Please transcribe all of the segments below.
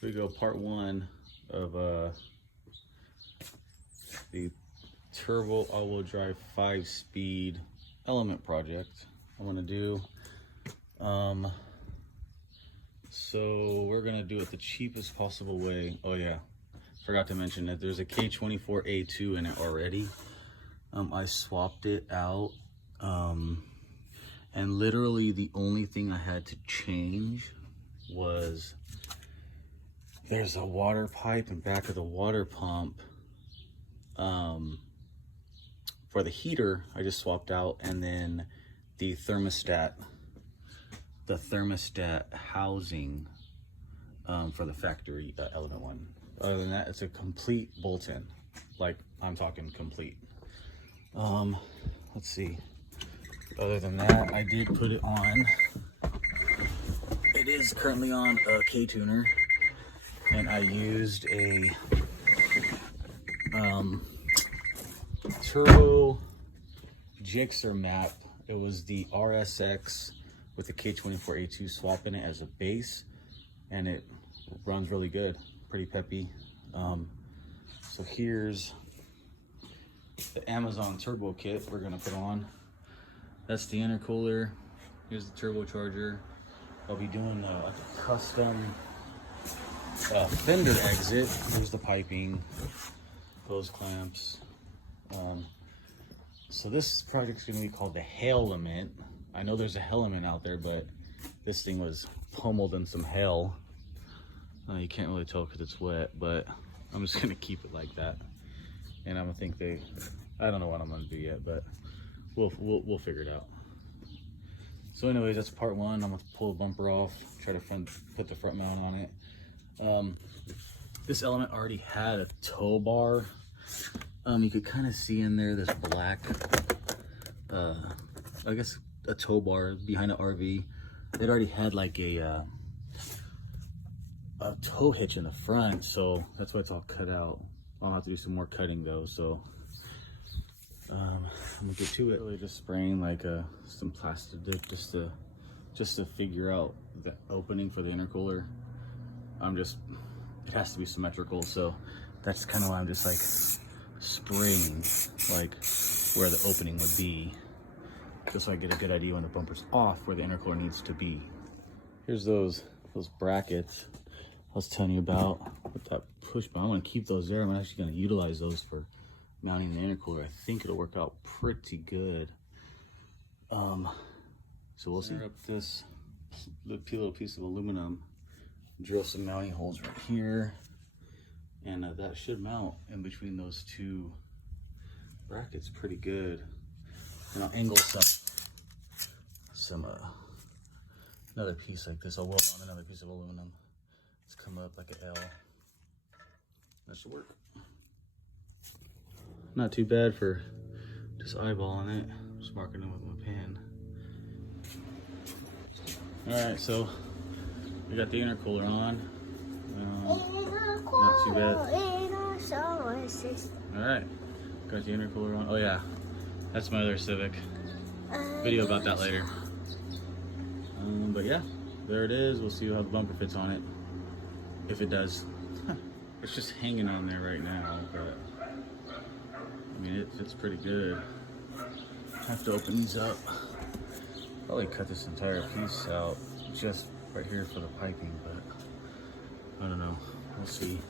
Here we go, part one of the turbo all-wheel drive 5-speed element project I want to do. So we're gonna do it the cheapest possible way. Oh yeah, forgot to mention that there's a K24a2 in it already. I swapped it out, and literally the only thing I had to change was there's a water pipe in back of the water pump. For the heater, I just swapped out, and then the thermostat housing for the factory element one. Other than that, it's a complete bolt-in. Like, I'm talking complete. Let's see. Other than that, I did put it on. It is currently on a K-tuner, and I used a turbo jigsaw map. It was the RSX with the K24a2 swap in it as a base, and it runs really good, pretty peppy. So here's the Amazon turbo kit we're gonna put on. That's the intercooler. Here's the turbocharger. I'll be doing a custom fender exit. Here's the piping, hose clamps. So this project's gonna be called the hail limit. I know there's a Heliment out there, but this thing was pummeled in some hail. You can't really tell because it's wet, but I'm just gonna keep it like that. And I'm gonna think I don't know what I'm gonna do yet, but we'll figure it out. So anyways, that's part one. I'm gonna pull the bumper off, try to put the front mount on it. This element already had a tow bar. You could kind of see in there this black, I guess a tow bar behind an RV. It already had like a tow hitch in the front, so that's why it's all cut out. I'll have to do some more cutting though, so I'm gonna get to it. Really just spraying like some plastic dip just to figure out the opening for the intercooler. It has to be symmetrical, so that's kind of why I'm just like spraying like where the opening would be, just so I get a good idea when the bumper's off where the intercooler needs to be. Here's those brackets I was telling you about with that push bar. I'm gonna keep those there. I'm actually gonna utilize those for mounting the intercooler. I think it'll work out pretty good. So we'll see. Up this little piece of aluminum, drill some mounting holes right here, and that should mount in between those two brackets pretty good. And I'll angle some another piece like this. I'll weld on another piece of aluminum. It's come up like an L. That should work. Not too bad for just eyeballing it. Just marking it with my pen. All right, so we got the intercooler on. Not too bad. All right, got the intercooler on. Oh yeah, that's my other Civic. Video about that later. But yeah, there it is. We'll see how the bumper fits on it, if it does. It's just hanging on there right now, but I mean, it fits pretty good. I have to open these up. Probably cut this entire piece out just right here for the piping, but I don't know. We'll see.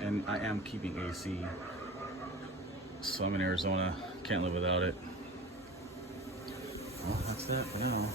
And I am keeping AC, so I'm in Arizona. Can't live without it. Well, that's that for now.